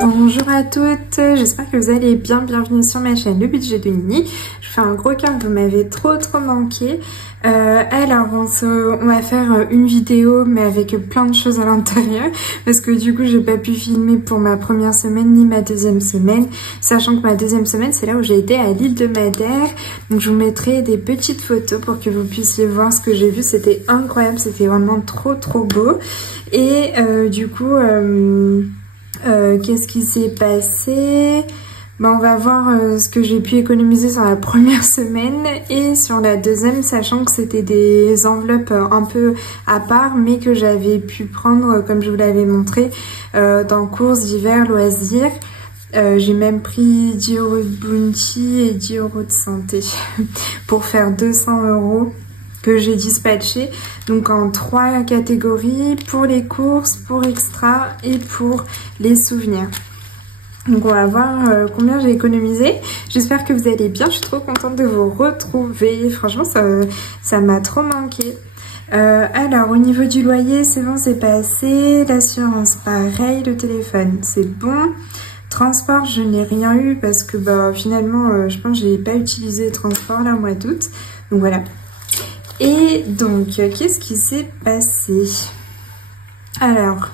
Bonjour à toutes, j'espère que vous allez bien, bienvenue sur ma chaîne Le Budget de Nini. Je vous fais un gros cœur, vous m'avez trop manqué. Alors on va faire une vidéo mais avec plein de choses à l'intérieur parce que du coup j'ai pas pu filmer pour ma première semaine ni ma deuxième semaine, sachant que ma deuxième semaine c'est là où j'ai été à l'île de Madère. Donc je vous mettrai des petites photos pour que vous puissiez voir ce que j'ai vu, c'était incroyable, c'était vraiment trop beau. Et du coup qu'est-ce qui s'est passé? On va voir ce que j'ai pu économiser sur la première semaine et sur la deuxième, sachant que c'était des enveloppes un peu à part, mais que j'avais pu prendre, comme je vous l'avais montré, dans courses, divers, loisirs. J'ai même pris 10 € de bounty et 10 € de santé pour faire 200 € que j'ai dispatché, donc en 3 catégories, pour les courses, pour extra et pour les souvenirs. Donc on va voir combien j'ai économisé. J'espère que vous allez bien, je suis trop contente de vous retrouver, franchement ça m'a trop manqué. Alors au niveau du loyer, c'est bon, c'est passé, l'assurance pareil, le téléphone c'est bon. Transport, je n'ai rien eu parce que finalement je pense que j'ai pas utilisé le transport là au mois d'août, donc voilà. Et donc, qu'est-ce qui s'est passé? Alors,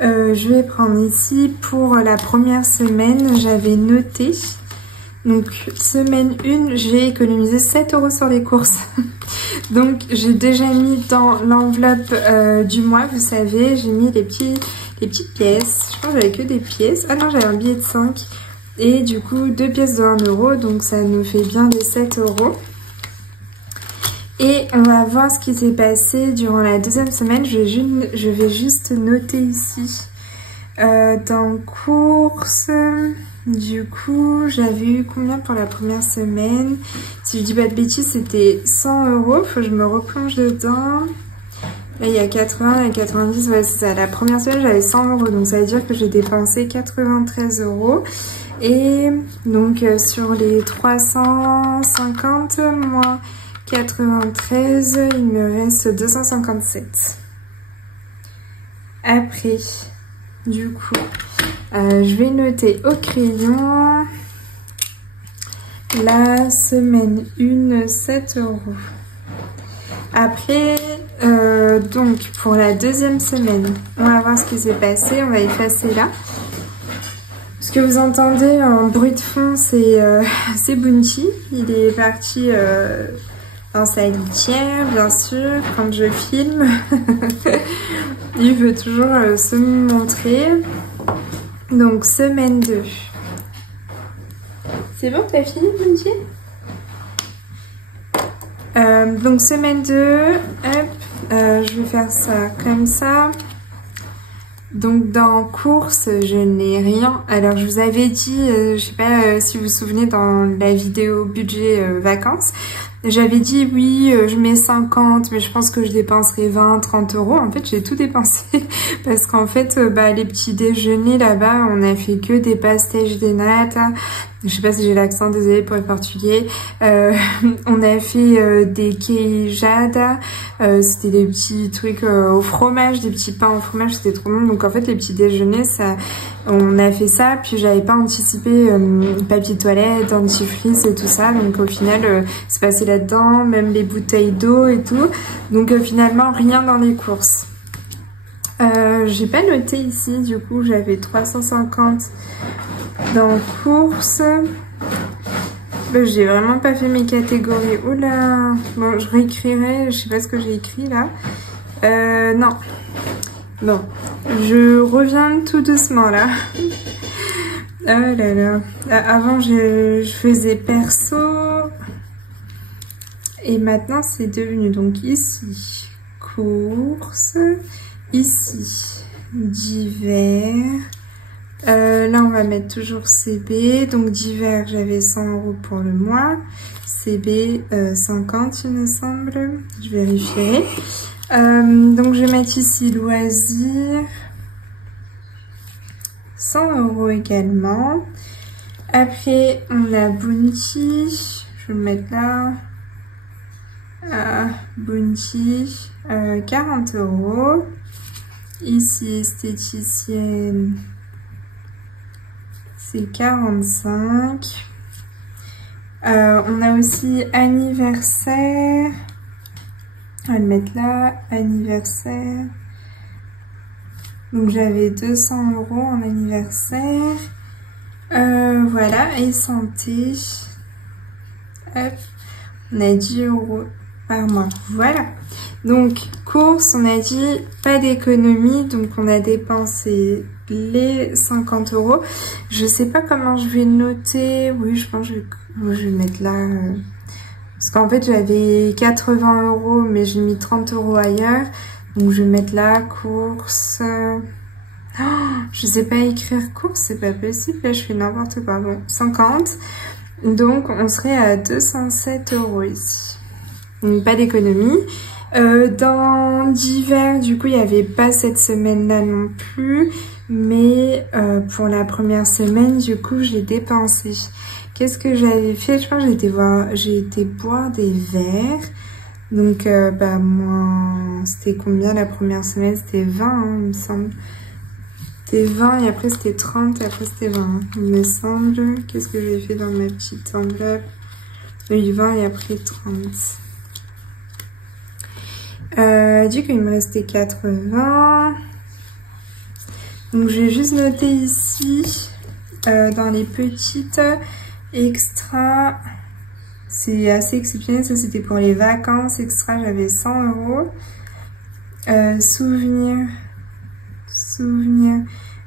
je vais prendre ici pour la première semaine, j'avais noté. Donc, semaine 1, j'ai économisé 7 € sur les courses. Donc, j'ai déjà mis dans l'enveloppe du mois, vous savez, j'ai mis les petites pièces. Je pense que j'avais que des pièces. Ah non, j'avais un billet de 5. Et du coup, 2 pièces de 1 €, donc ça nous fait bien les 7 €. Et on va voir ce qui s'est passé durant la deuxième semaine. Je vais juste noter ici. Dans courses, du coup, j'avais eu combien pour la première semaine? Si je dis pas de bêtises, c'était 100 €. Faut que je me replonge dedans. Là, il y a 80, il y a 90, ouais, c'est ça. La première semaine, j'avais 100 €. Donc, ça veut dire que j'ai dépensé 93 €. Et donc, sur les 350, moins 93, il me reste 257. Après, du coup, je vais noter au crayon la semaine 1, 7 €. Après, donc pour la deuxième semaine, on va voir ce qui s'est passé, on va effacer là. Ce que vous entendez en bruit de fond, c'est Bounty. Il est parti dans sa litière, bien sûr, quand je filme. Il veut toujours se montrer. Donc, semaine 2. C'est bon, t'as fini, Bounty? Donc, semaine 2, hop, je vais faire ça comme ça. Donc dans courses, je n'ai rien. Alors je vous avais dit, je sais pas si vous vous souvenez dans la vidéo budget vacances, j'avais dit oui, je mets 50, mais je pense que je dépenserai 20, 30 €. En fait, j'ai tout dépensé parce qu'en fait, les petits déjeuners là-bas, on a fait que des pastéis de nata. Je sais pas si j'ai l'accent, désolée pour les portugais. On a fait des queijada, c'était des petits trucs au fromage, des petits pains au fromage, c'était trop bon. Donc en fait, les petits déjeuners, on a fait ça, puis j'avais pas anticipé papier toilette, dentifrice et tout ça. Donc au final, c'est passé là-dedans, même les bouteilles d'eau et tout. Donc finalement, rien dans les courses. J'ai pas noté ici, du coup, j'avais 350 dans courses. J'ai vraiment pas fait mes catégories. Oula. Bon, je réécrirai. Je sais pas ce que j'ai écrit là. Non. Bon. Je reviens tout doucement là. Oh là là. Avant, je faisais perso. Et maintenant, c'est devenu donc ici. Courses. Ici. Divers. Là, on va mettre toujours CB. Donc, divers, j'avais 100 € pour le mois. CB, 50, il me semble. Je vérifierai. Donc, je vais mettre ici loisirs. 100 € également. Après, on a Bounty. Je vais le mettre là. Bounty. 40 €. Ici, esthéticienne. c'est 45. On a aussi anniversaire. On va le mettre là, anniversaire. Donc j'avais 200 € en anniversaire. Voilà, et santé. Hop, on a 10 € par mois. Voilà. Donc, courses, on a dit pas d'économie. Donc, on a dépensé les 50 €. Je sais pas comment je vais noter. Oui, je pense que je vais mettre là. Parce qu'en fait, j'avais 80 €, mais j'ai mis 30 € ailleurs. Donc, je vais mettre là, courses. Oh, je sais pas écrire courses, c'est pas possible. Là, je fais n'importe quoi. Bon, 50. Donc, on serait à 207 € ici. Donc, pas d'économie. Dans divers, du coup, il n'y avait pas cette semaine-là non plus. Mais pour la première semaine, du coup, j'ai dépensé. Qu'est-ce que j'avais fait? Je pense que j'ai été boire des verres. Donc, moi, c'était combien la première semaine? C'était 20, hein, il me semble. C'était 20 et après c'était 30 et après c'était 20, il me semble. Qu'est-ce que j'ai fait dans ma petite enveloppe? Oui, 20 et après 30. Du coup, il me restait 80. Donc, je vais juste noter ici, dans les petites extras. C'est assez exceptionnel. Ça, c'était pour les vacances. Extra, j'avais 100 €. Souvenirs,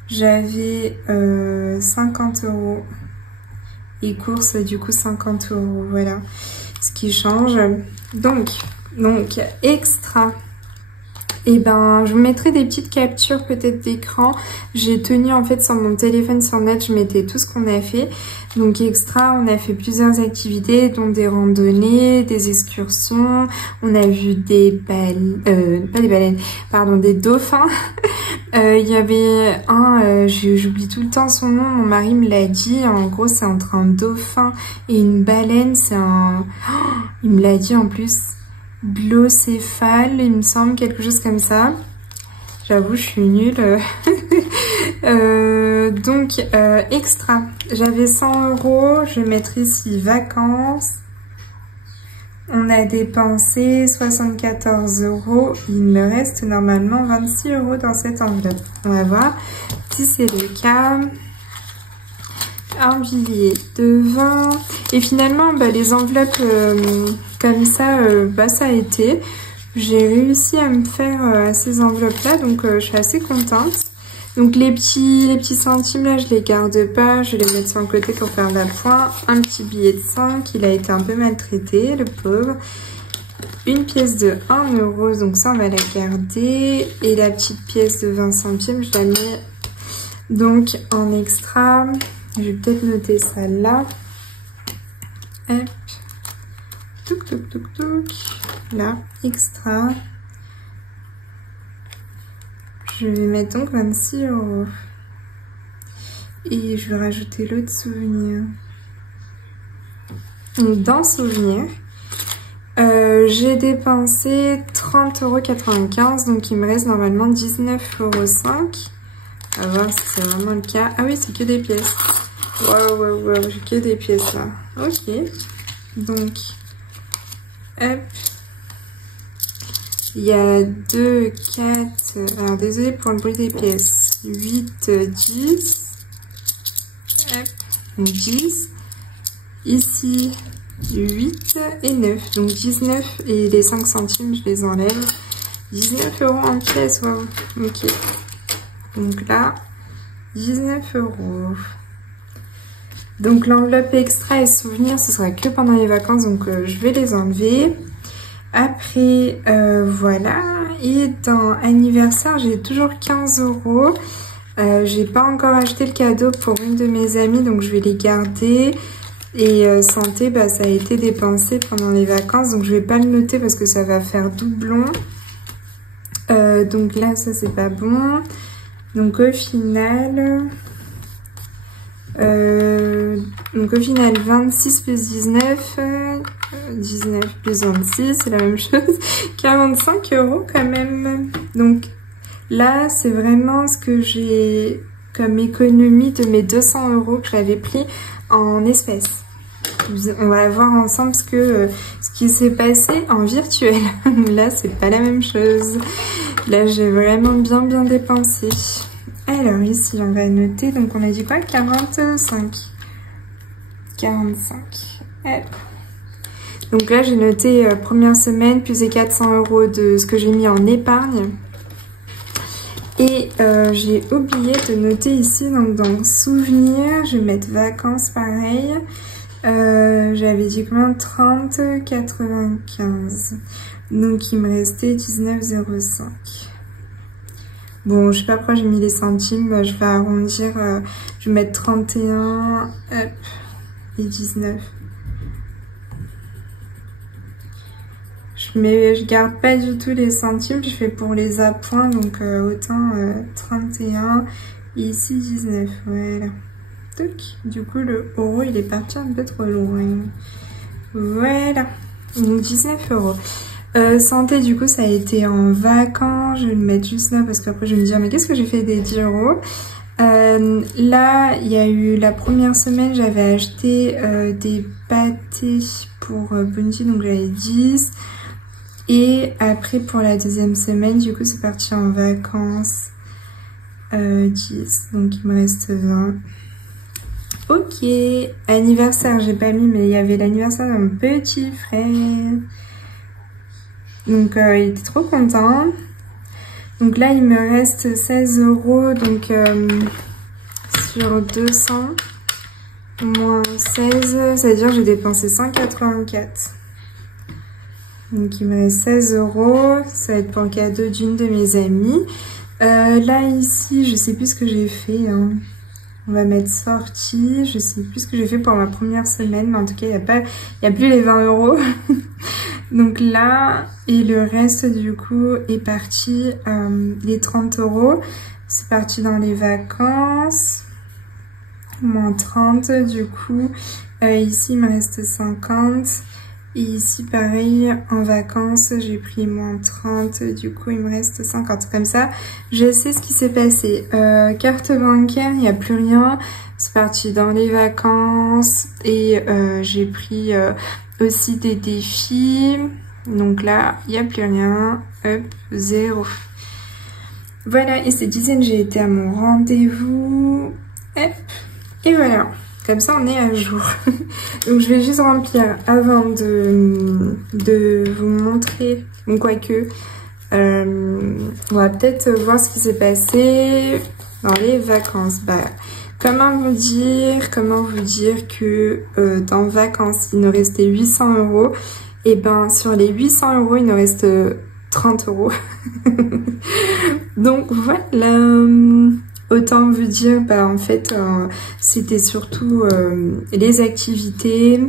j'avais 50 €. Et courses, du coup, 50 €. Voilà ce qui change. Donc extra. Et ben, je vous mettrai des petites captures peut-être d'écran. J'ai tenu en fait sur mon téléphone, sur net, je mettais tout ce qu'on a fait. Donc extra, on a fait plusieurs activités, dont des randonnées, des excursions. On a vu des baleines, pas des baleines, pardon, des dauphins. Il y avait un, j'oublie tout le temps son nom, mon mari me l'a dit. En gros, c'est entre un dauphin et une baleine. C'est un, il me l'a dit en plus. Blocéphale, il me semble, quelque chose comme ça. J'avoue, je suis nulle. Donc, extra. J'avais 100 €. Je vais mettre ici vacances. On a dépensé 74 €. Il me reste normalement 26 € dans cette enveloppe. On va voir si c'est le cas. Un billet de 20. Et finalement, les enveloppes comme ça, ça a été. J'ai réussi à me faire à ces enveloppes-là, donc je suis assez contente. Donc les petits centimes là, je les garde pas, je vais les mettre sur le côté pour faire l'appoint. Un petit billet de 5, il a été un peu maltraité, le pauvre. Une pièce de 1 €, donc ça on va la garder. Et la petite pièce de 20 centimes, je la mets donc en extra. Je vais peut-être noter ça là. Hop. Touc, touc, touc, touc. Là, extra. Je vais mettre donc 26 €. Et je vais rajouter l'autre souvenir. Donc, dans souvenir, j'ai dépensé 30,95 €. Donc, il me reste normalement 19,05 €. On va voir si c'est vraiment le cas. Ah oui, c'est que des pièces. Waouh, j'ai que des pièces là. Ok. Donc, hop. Il y a 2, 4, alors désolé pour le bruit des pièces. 8, 10. Hop. Donc 10. Ici, 8 et 9. Donc 19 et les 5 centimes, je les enlève. 19 € en pièces, waouh. Ok. Donc là, 19 €. Donc l'enveloppe extra et souvenirs, ce sera que pendant les vacances, donc je vais les enlever. Après, voilà. Et dans anniversaire, j'ai toujours 15 €. J'ai pas encore acheté le cadeau pour une de mes amies, donc je vais les garder. Et santé, ça a été dépensé pendant les vacances, donc je vais pas le noter parce que ça va faire doublon. Donc là, ça c'est pas bon. Donc au final, 26 plus 19, 19 plus 26, c'est la même chose. 45 € quand même. Donc là, c'est vraiment ce que j'ai comme économie de mes 200 € que j'avais pris en espèces. On va voir ensemble ce qui s'est passé en virtuel. Là, c'est pas la même chose. Là, j'ai vraiment bien dépensé. Alors ici, on va noter. Donc, on a dit quoi? 45. 45. Hop. Donc là, j'ai noté première semaine, plus les 400 € de ce que j'ai mis en épargne. Et j'ai oublié de noter ici, donc dans souvenirs, je vais mettre vacances pareil. J'avais dit combien? 30,95. Donc il me restait 19,05. Bon, je sais pas pourquoi j'ai mis les centimes, je vais arrondir, je vais mettre 31, hop, et 19. Je garde pas du tout les centimes, je fais pour les appoints, donc autant 31 et ici 19, voilà. Toc. Du coup le euro il est parti un peu trop loin. Voilà, donc 19 €. Santé du coup ça a été en vacances, je vais le mettre juste là parce qu'après je vais me dire mais qu'est-ce que j'ai fait des 10 €. Là il y a eu la première semaine j'avais acheté des pâtés pour Bunty, donc j'avais 10. Et après pour la deuxième semaine du coup c'est parti en vacances 10, donc il me reste 20. Ok, anniversaire, j'ai pas mis, mais il y avait l'anniversaire de mon petit frère. Donc il était trop content. Donc là il me reste 16 €, donc sur 200 moins 16, c'est-à-dire que j'ai dépensé 184. Donc il me reste 16 €, ça va être pour le cadeau d'une de mes amies. Là ici, je sais plus ce que j'ai fait, hein. On va mettre sortie, je sais plus ce que j'ai fait pour ma première semaine, mais en tout cas, il y a plus les 20 €. Donc là, et le reste du coup est parti, les 30 €, c'est parti dans les vacances, moins 30 du coup, ici il me reste 50, et ici pareil, en vacances j'ai pris moins 30, du coup il me reste 50, comme ça je sais ce qui s'est passé. Carte bancaire, il n'y a plus rien, c'est parti dans les vacances, et j'ai pris aussi des défis, donc là il n'y a plus rien, hop, 0. Voilà, et cette dizaine j'ai été à mon rendez-vous, hop, et voilà. Comme ça, on est à jour. Donc, je vais juste remplir avant de vous montrer. Bon, quoique, on va peut-être voir ce qui s'est passé dans les vacances. Bah, comment vous dire que dans vacances, il nous restait 800 €. Et ben, sur les 800 €, il nous reste 30 €. Donc, voilà. Autant vous dire, bah en fait, c'était surtout les activités.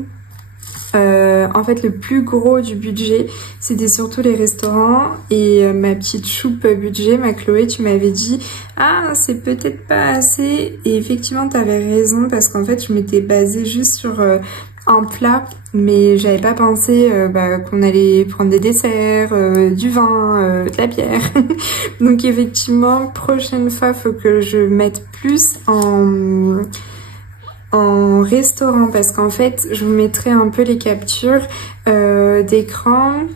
En fait, le plus gros du budget, c'était surtout les restaurants. Et ma petite choupe budget, ma Chloé, tu m'avais dit « Ah, c'est peut-être pas assez ». Et effectivement, t'avais raison, parce qu'en fait, je m'étais basée juste sur un plat, mais j'avais pas pensé qu'on allait prendre des desserts, du vin, de la bière. Donc effectivement, prochaine fois, faut que je mette plus en restaurant, parce qu'en fait, je vous mettrai un peu les captures d'écran.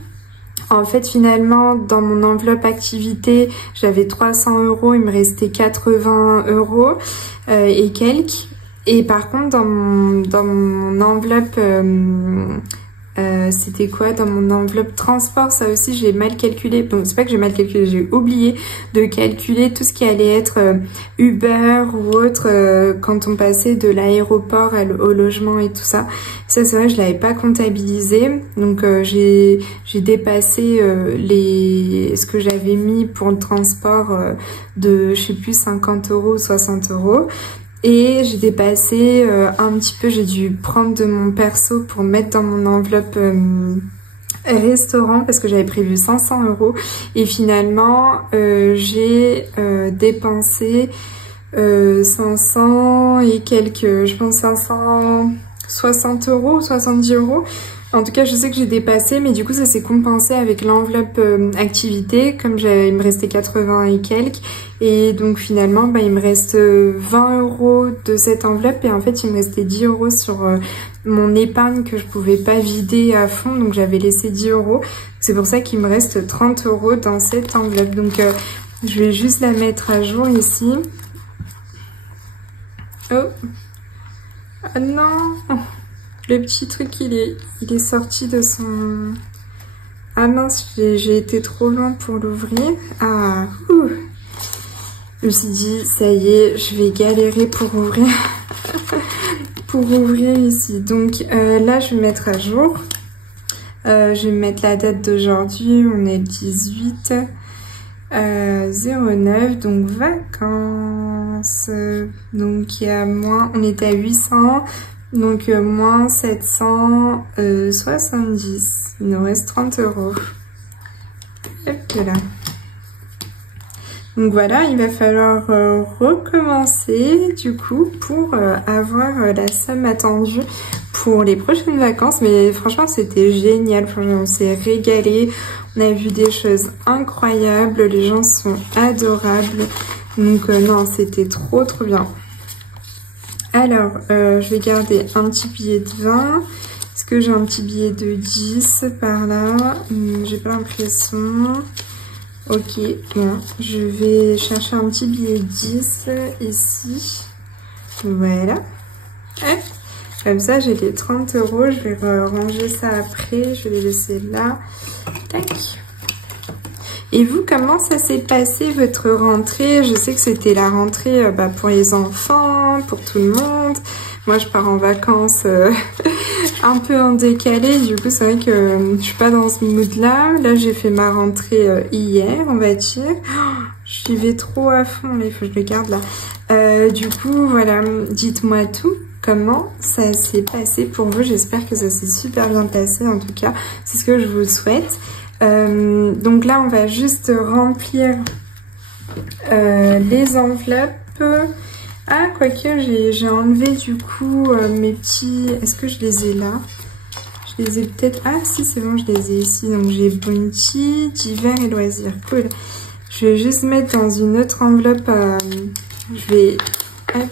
En fait, finalement, dans mon enveloppe activité, j'avais 300 €, il me restait 80 € et quelques. Et par contre, dans mon enveloppe, c'était quoi? Dans mon enveloppe transport, ça aussi, j'ai mal calculé. Bon, c'est pas que j'ai mal calculé, j'ai oublié de calculer tout ce qui allait être Uber ou autre quand on passait de l'aéroport au logement et tout ça. Ça, c'est vrai, je l'avais pas comptabilisé. Donc, j'ai dépassé ce que j'avais mis pour le transport de, je sais plus, 50 € ou 60 €. Et j'ai dépassé un petit peu, j'ai dû prendre de mon perso pour mettre dans mon enveloppe restaurant parce que j'avais prévu 500 €. Et finalement, j'ai dépensé 500 et quelques, je pense 560 € ou 70 € En tout cas, je sais que j'ai dépassé, mais du coup, ça s'est compensé avec l'enveloppe activité, comme il me restait 80 et quelques. Et donc finalement, bah, il me reste 20 € de cette enveloppe. Et en fait, il me restait 10 € sur mon épargne que je pouvais pas vider à fond. Donc j'avais laissé 10 €. C'est pour ça qu'il me reste 30 € dans cette enveloppe. Donc je vais juste la mettre à jour ici. Oh, ah non! Le petit truc, il est sorti de son... Ah mince, j'ai été trop loin pour l'ouvrir. Ah, ouh. Je me suis dit, ça y est, je vais galérer pour ouvrir. Pour ouvrir ici. Donc là, je vais mettre à jour. Je vais mettre la date d'aujourd'hui. On est le 18 09, donc vacances. Donc il y a moins, on était à 800. Donc moins 770, il nous reste 30 €. Hop là. Donc voilà, il va falloir recommencer du coup pour avoir la somme attendue pour les prochaines vacances. Mais franchement, c'était génial, franchement, on s'est régalé, on a vu des choses incroyables, les gens sont adorables. Donc non, c'était trop bien. Alors, je vais garder un petit billet de 20. Est-ce que j'ai un petit billet de 10 par là? J'ai pas l'impression. Ok, bon, je vais chercher un petit billet de 10 ici. Voilà. Hop. Comme ça, j'ai les 30 €. Je vais ranger ça après. Je vais les laisser là. Tac. Et vous, comment ça s'est passé votre rentrée? Je sais que c'était la rentrée pour les enfants, pour tout le monde. Moi, je pars en vacances un peu en décalé. Du coup, c'est vrai que je suis pas dans ce mood-là. Là, j'ai fait ma rentrée hier, on va dire. Oh, j'y vais trop à fond. Il faut que je le garde là. Du coup, voilà, dites-moi tout. Comment ça s'est passé pour vous? J'espère que ça s'est super bien passé. En tout cas, c'est ce que je vous souhaite. Donc là, on va juste remplir les enveloppes. Ah, quoique, j'ai enlevé du coup mes petits... Est-ce que je les ai là? Je les ai peut-être... Ah si, c'est bon, je les ai ici. Donc j'ai Bounty, divers et loisirs. Cool. Je vais juste mettre dans une autre enveloppe. Je vais... Hop.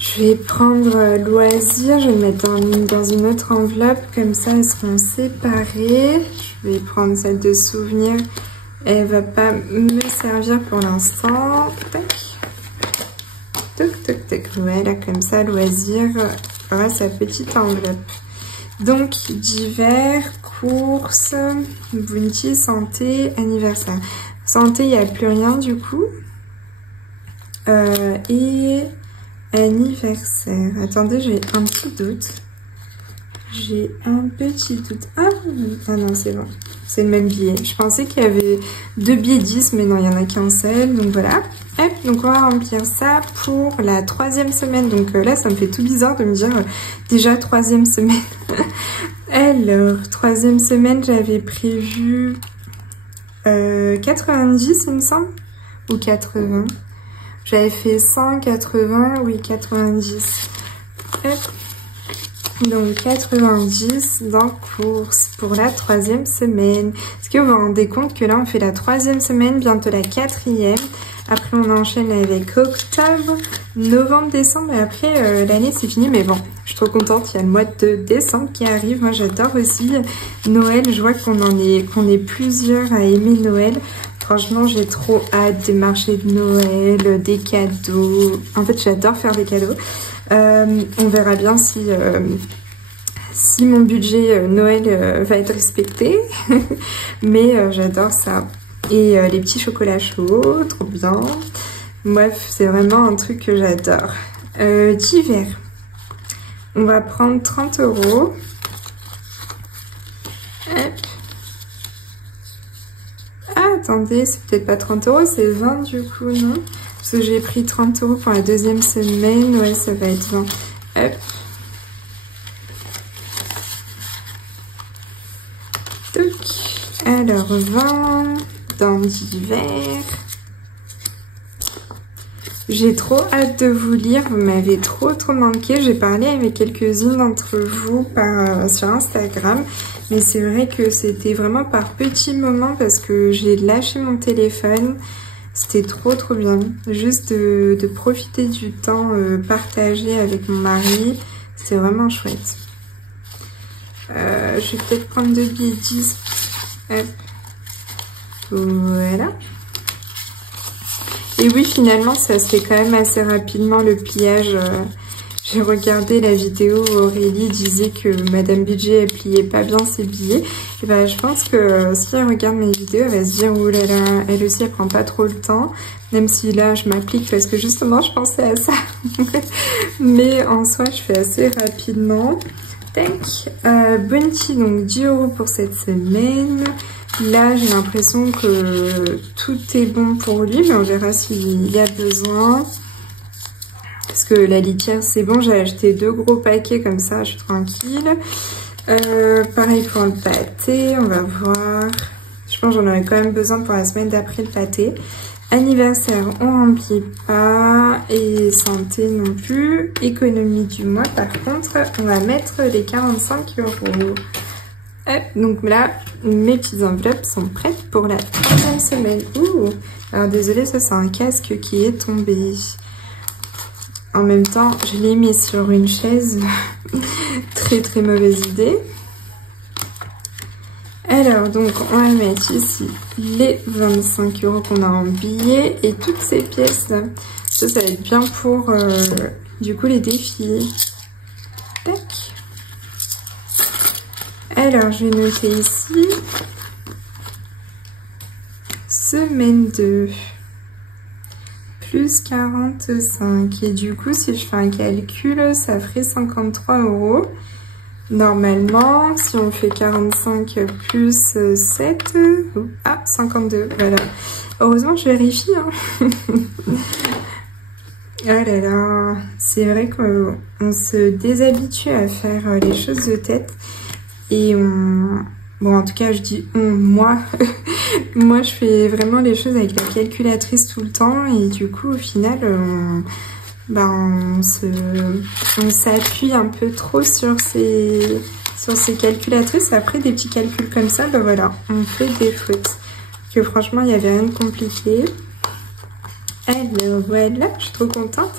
Je vais prendre loisirs, je vais le mettre dans une autre enveloppe, comme ça elles seront séparées. Je vais prendre celle de souvenirs, elle va pas me servir pour l'instant. Tac, toc, toc, toc, voilà, comme ça, loisirs, voilà sa petite enveloppe. Donc, divers, courses, Bounty, santé, anniversaire. Santé, il n'y a plus rien du coup. Et... anniversaire. Attendez, j'ai un petit doute. J'ai un petit doute. Ah non, c'est bon. C'est le même billet. Je pensais qu'il y avait 2 billets 10, mais non, il n'y en a qu'un seul. Donc voilà. Hop, donc on va remplir ça pour la 3e semaine. Donc là, ça me fait tout bizarre de me dire déjà 3e semaine. Alors, 3e semaine, j'avais prévu 90, il me semble. Ou 80. J'avais fait 180, oui 90. Hop. Donc 90 dans course pour la 3e semaine. Est-ce que vous vous rendez compte que là on fait la 3e semaine, bientôt la 4e. Après on enchaîne avec octobre, novembre, décembre et après l'année c'est fini. Mais bon, je suis trop contente, il y a le mois de décembre qui arrive. Moi j'adore aussi Noël, je vois qu'on est plusieurs à aimer Noël. Franchement, j'ai trop hâte des marchés de Noël, des cadeaux. En fait, j'adore faire des cadeaux. On verra bien si mon budget Noël va être respecté. Mais j'adore ça. Et les petits chocolats chauds, trop bien. Bref, c'est vraiment un truc que j'adore. Divers. On va prendre 30 €. Hop. Attendez, c'est peut-être pas 30 €, c'est 20 du coup, non? Parce que j'ai pris 30 € pour la 2e semaine, ouais, ça va être 20. Hop. Donc, alors 20 dans divers. J'ai trop hâte de vous lire, vous m'avez trop manqué. J'ai parlé avec quelques-unes d'entre vous sur Instagram, mais c'est vrai que c'était vraiment par petits moments parce que j'ai lâché mon téléphone. C'était trop bien, juste de profiter du temps partagé avec mon mari, c'est vraiment chouette. Je vais peut-être prendre 2 billets 10, hop, voilà. Et oui, finalement, ça se fait quand même assez rapidement le pliage. J'ai regardé la vidéo où Aurélie disait que Madame Budget, elle pliait pas bien ses billets. Et ben, je pense que si elle regarde mes vidéos, elle va se dire, oh là là, elle aussi, elle prend pas trop le temps. Même si là, je m'applique parce que justement, je pensais à ça. Mais en soi, je fais assez rapidement. Tac. Bounty, donc 10 € pour cette semaine. Là, j'ai l'impression que tout est bon pour lui, mais on verra s'il y a besoin. Parce que la litière, c'est bon. J'ai acheté 2 gros paquets comme ça, je suis tranquille. Pareil pour le pâté, on va voir. Je pense que j'en aurai quand même besoin pour la semaine d'après le pâté. Anniversaire, on remplit pas. Et santé non plus. Économie du mois, par contre, on va mettre les 45 €. Hop, donc là, mes petites enveloppes sont prêtes pour la 3e semaine. Ouh. Alors désolée, ça c'est un casque qui est tombé. En même temps, je l'ai mis sur une chaise. Très mauvaise idée. Alors, donc, on va mettre ici les 25 € qu'on a en billets et toutes ces pièces-là. Ça va être bien pour, du coup, les défis. Tac. Alors, je vais noter ici. Semaine 2. Plus 45. Et du coup, si je fais un calcul, ça ferait 53 €. Normalement, si on fait 45 plus 7, ah, 52, voilà. Heureusement, je vérifie, hein. Oh là là, c'est vrai qu'on se déshabitue à faire les choses de tête. Et bon, en tout cas, je dis moi. Moi, je fais vraiment les choses avec la calculatrice tout le temps. Et du coup, au final, on s'appuie un peu trop sur ces calculatrices. Après, des petits calculs comme ça, ben voilà, on fait des fautes. Que franchement, il n'y avait rien de compliqué. Alors voilà, je suis trop contente.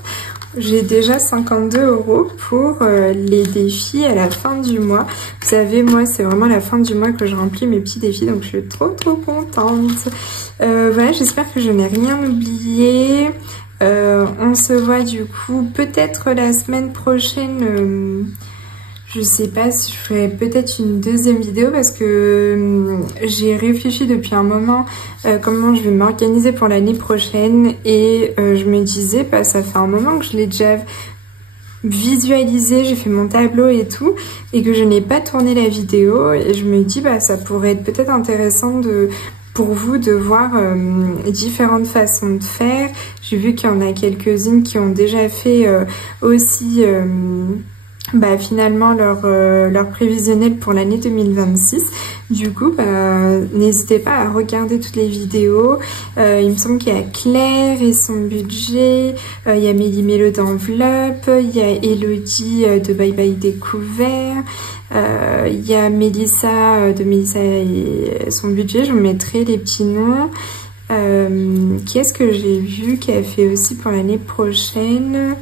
J'ai déjà 52 € pour les défis à la fin du mois. Vous savez, moi, c'est vraiment à la fin du mois que je remplis mes petits défis, donc je suis trop contente. Voilà, j'espère que je n'ai rien oublié. On se voit du coup peut-être la semaine prochaine. Je sais pas si je ferai peut-être une deuxième vidéo parce que j'ai réfléchi depuis un moment comment je vais m'organiser pour l'année prochaine et je me disais, ça fait un moment que je l'ai déjà visualisé, j'ai fait mon tableau et tout et que je n'ai pas tourné la vidéo et je me dis ça pourrait être peut-être intéressant pour vous de voir différentes façons de faire. J'ai vu qu'il y en a quelques-unes qui ont déjà fait aussi finalement leur prévisionnel pour l'année 2026. Du coup, n'hésitez pas à regarder toutes les vidéos. Il me semble qu'il y a Claire et son budget, il y a Mélie-Mélo d'enveloppe, il y a Elodie de Bye Bye Découvert, il y a Mélissa de Mélissa et son budget, je vous mettrai les petits noms. Qui est-ce que j'ai vu qui a fait aussi pour l'année prochaine?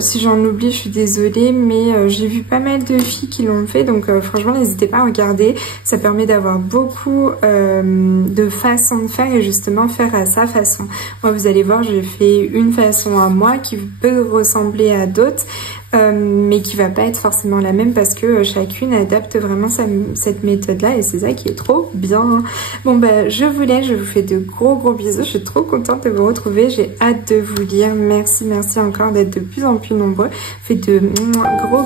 Si j'en oublie, je suis désolée, mais j'ai vu pas mal de filles qui l'ont fait, donc franchement, n'hésitez pas à regarder. Ça permet d'avoir beaucoup de façons de faire et justement faire à sa façon. Moi, vous allez voir, j'ai fait une façon à moi qui peut ressembler à d'autres, mais qui va pas être forcément la même parce que chacune adapte vraiment cette méthode-là et c'est ça qui est trop bien. Bon, je vous laisse, je vous fais de gros bisous. Je suis trop contente de vous retrouver. J'ai hâte de vous lire. Merci encore d'être de plus en plus nombreux. Faites de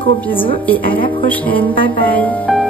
gros bisous et à la prochaine. Bye bye.